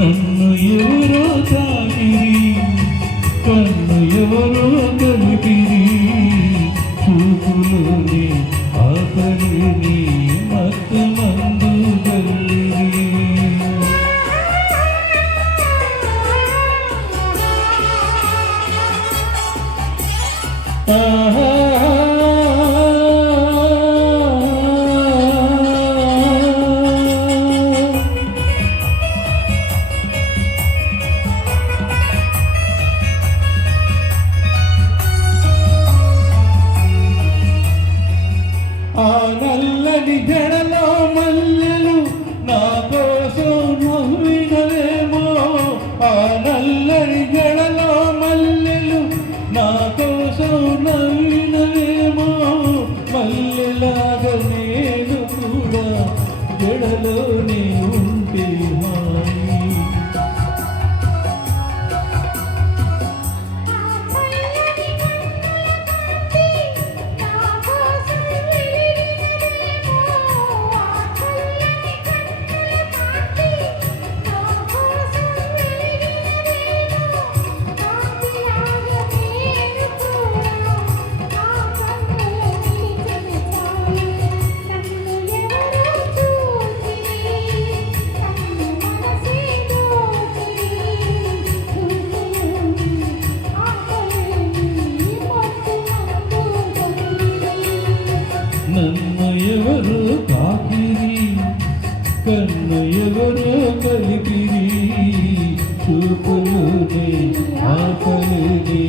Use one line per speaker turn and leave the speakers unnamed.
నన్ను ఎవరో తాకిరి కన్ను ఎవరో కలిపిరి. చూపులోని ఆకలిని మత్తు మందు గల్లిరి నది జడలో మల్లెలు నా కోసం నవ్వినవేమో. ఆ నల్లరి జడలో మల్లెలు నా కోసం నవ్వినవేమో. మల్లెలాగ నేను కూడా జడలో ఉంటే ఎవరు తాకిరి కన్ను ఎవరు కలిపిరి. చూపులోనే ఆకలిని